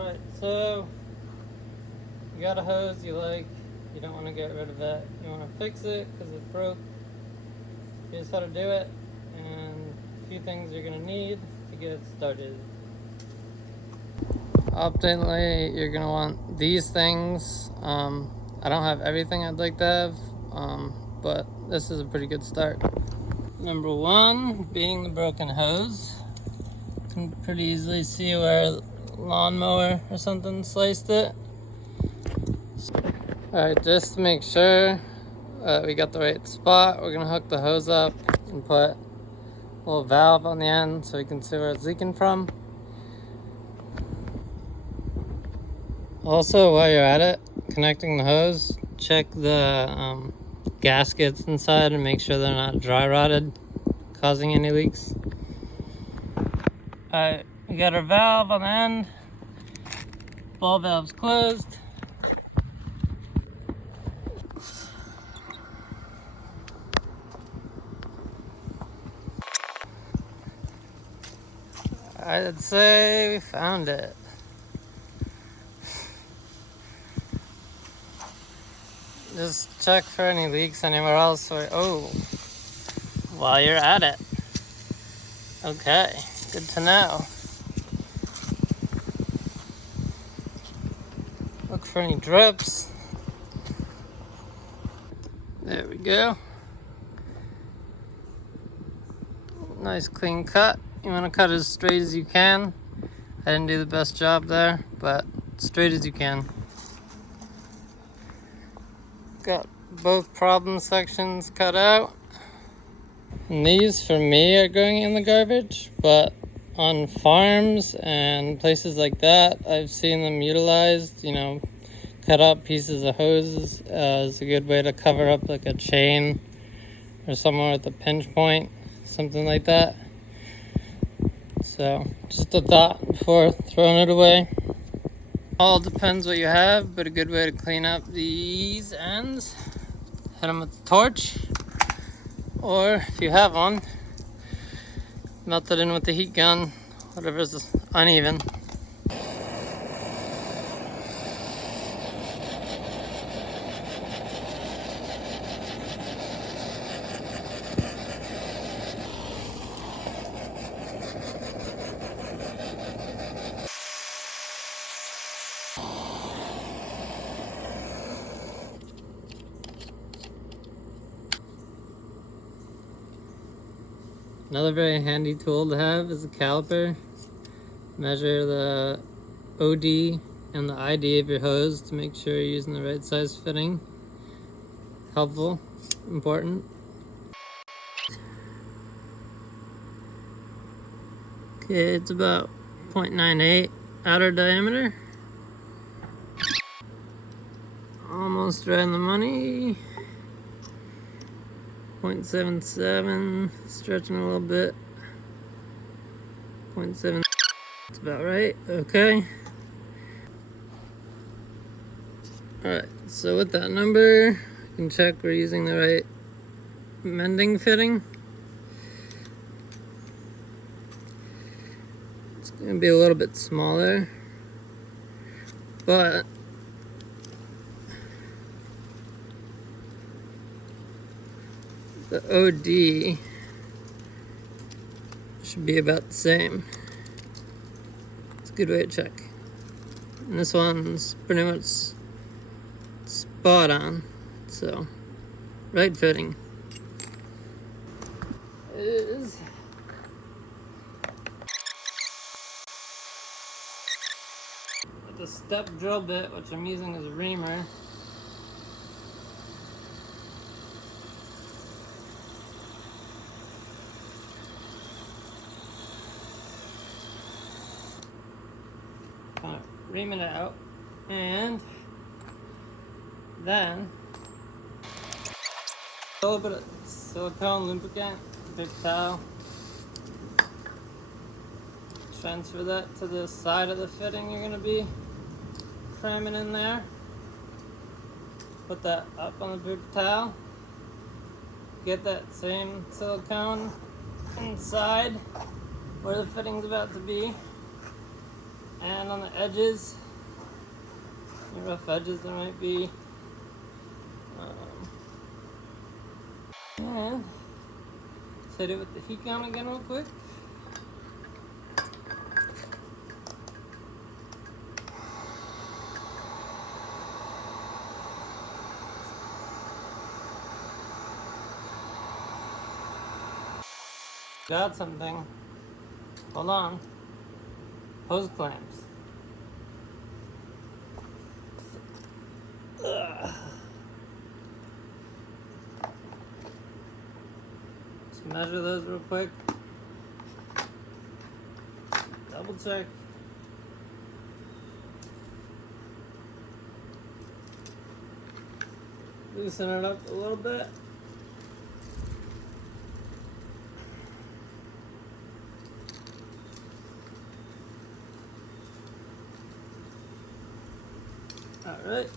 Alright, so you got a hose you like, you don't want to get rid of it, you want to fix it because it broke. Here's how to do it, and a few things you're going to need to get it started. Optimally, you're going to want these things. I don't have everything I'd like to have, but this is a pretty good start. Number one being the broken hose. You can pretty easily see where a lawnmower or something sliced it. Alright, just to make sure we got the right spot, we're going to hook the hose up and put a little valve on the end so we can see where it's leaking from. Also, while you're at it, connecting the hose, check the gaskets inside and make sure they're not dry rotted, causing any leaks. Alright, we got our valve on the end, ball valve's closed. I'd say we found it. Just check for any leaks anywhere else. While you're at it. Okay, good to know. Look for any drips. There we go. Nice clean cut. You want to cut as straight as you can. I didn't do the best job there, but straight as you can. Got both problem sections cut out. And these for me are going in the garbage, but on farms and places like that, I've seen them utilized, cut out pieces of hoses as a good way to cover up like a chain or somewhere with a pinch point, something like that. So just a thought before throwing it away. All depends what you have, but a good way to clean up these ends, hit them with the torch, or if you have one, melt it in with the heat gun, whatever's uneven. Another very handy tool to have is a caliper. Measure the OD and the ID of your hose to make sure you're using the right size fitting. Helpful, important. Okay, it's about 0.98 outer diameter. Almost right on the money. 0.77, stretching a little bit. 0.7, that's about right, okay. Alright, so with that number, you can check we're using the right mending fitting. It's going to be a little bit smaller, but the OD should be about the same. It's a good way to check. And this one's pretty much spot on, so right fitting. It is. With the step drill bit, which I'm using as a reamer, kind of reaming it out, and then a little bit of silicone lubricant, big towel. Transfer that to the side of the fitting you're going to be cramming in there. Put that up on the paper towel. Get that same silicone inside where the fitting's about to be. And on the edges, any rough edges there might be. And let's hit it with the heat gun again real quick. Got something. Hold on. Hose clamps. Ugh. Let's measure those real quick. Double check. Loosen it up a little bit. Alright.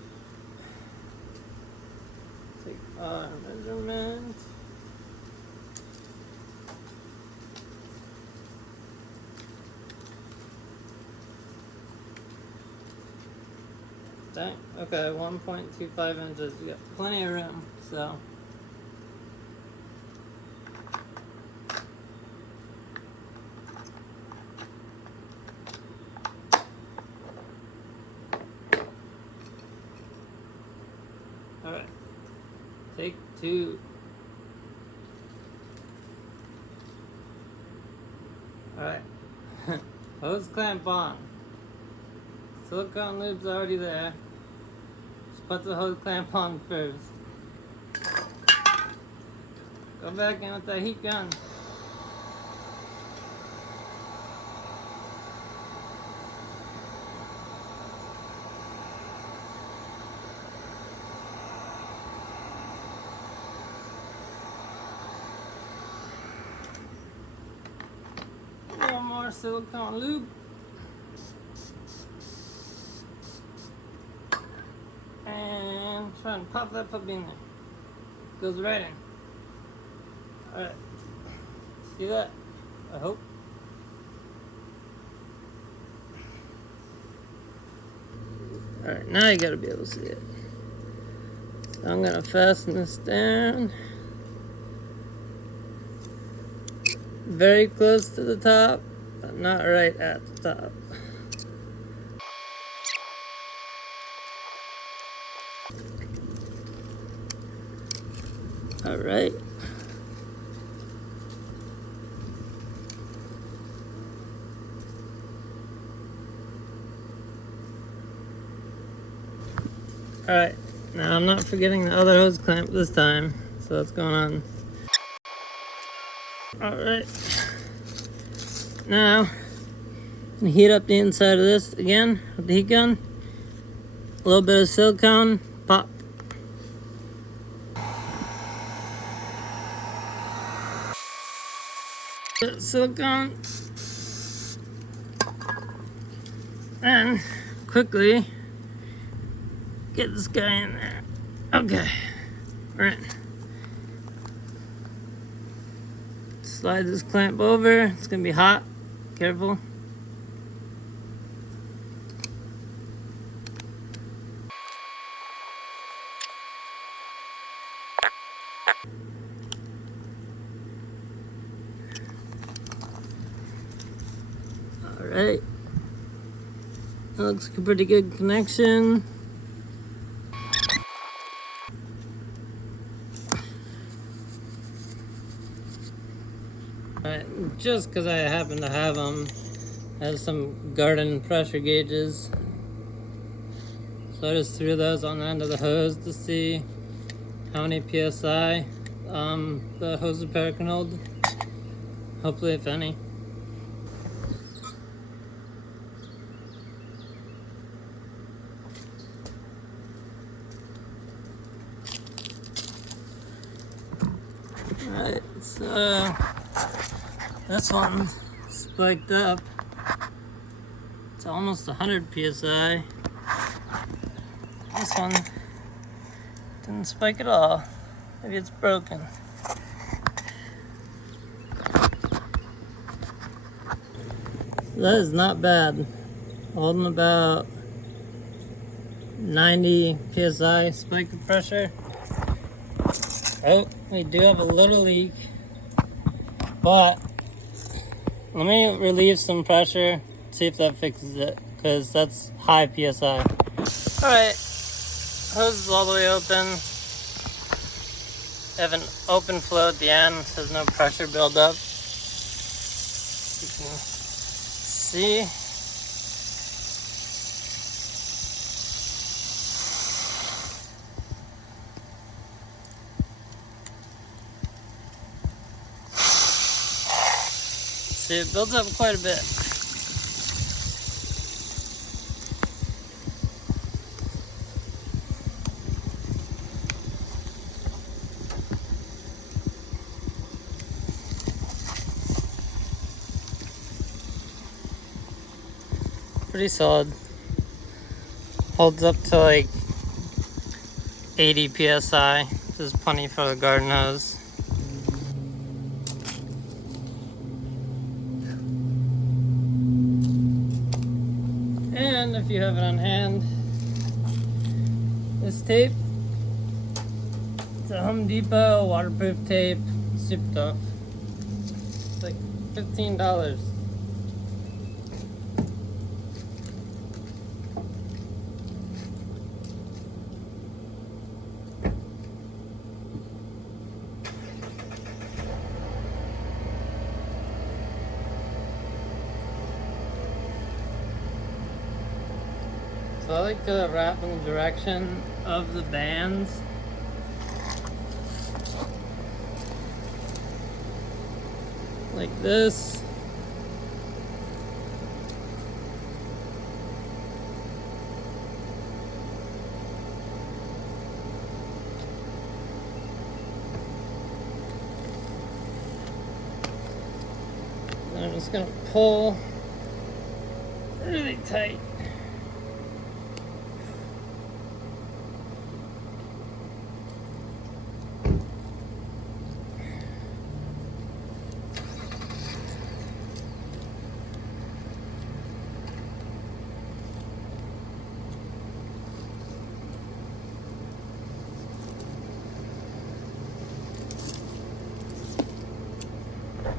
Take our measurement. Dang, okay, 1.25 inches. You got plenty of room, so. Alright, take 2. Alright, hose clamp on. Silicone lube's already there. Just put the hose clamp on first. Go back in with that heat gun. One more silicone lube. And try and pop that puppy in there. Goes right in. Alright. See that? I hope. Alright, now you gotta be able to see it. So I'm gonna fasten this down. Very close to the top, but not right at the top. Alright. Alright, now I'm not forgetting the other hose clamp this time, so what's going on? Alright, now I'm gonna heat up the inside of this again with the heat gun. A little bit of silicone, pop. Silicone, and quickly get this guy in there. Okay, right. Slide this clamp over. It's gonna be hot. Careful. Alright. That looks like a pretty good connection. Alright, just because I happen to have them, has some garden pressure gauges. So I just threw those on the end of the hose to see how many PSI the hose repair can hold. Hopefully, if any. Alright, so this one spiked up. It's almost 100 PSI. This one didn't spike at all. Maybe it's broken. That is not bad. Holding about 90 psi spike of pressure. Oh, we do have a little leak, but let me relieve some pressure, see if that fixes it, because that's high psi. Alright, hose is all the way open. I have an open flow at the end, so there's no pressure buildup. You can see. See, it builds up quite a bit. Pretty solid. Holds up to like 80 psi, which is plenty for the garden hose. And if you have it on hand, this tape, it's a Home Depot waterproof tape, super tough. It's like $15. So I like to wrap in the direction of the bands. Like this. And I'm just gonna pull really tight.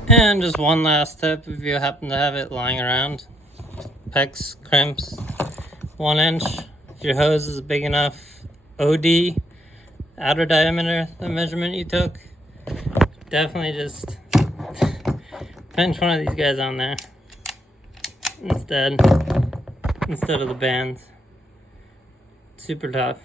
And just one last tip, if you happen to have it lying around, PEX crimps 1 inch. If your hose is big enough, OD, outer diameter, the measurement you took, definitely just pinch one of these guys on there instead of the bands. Super tough.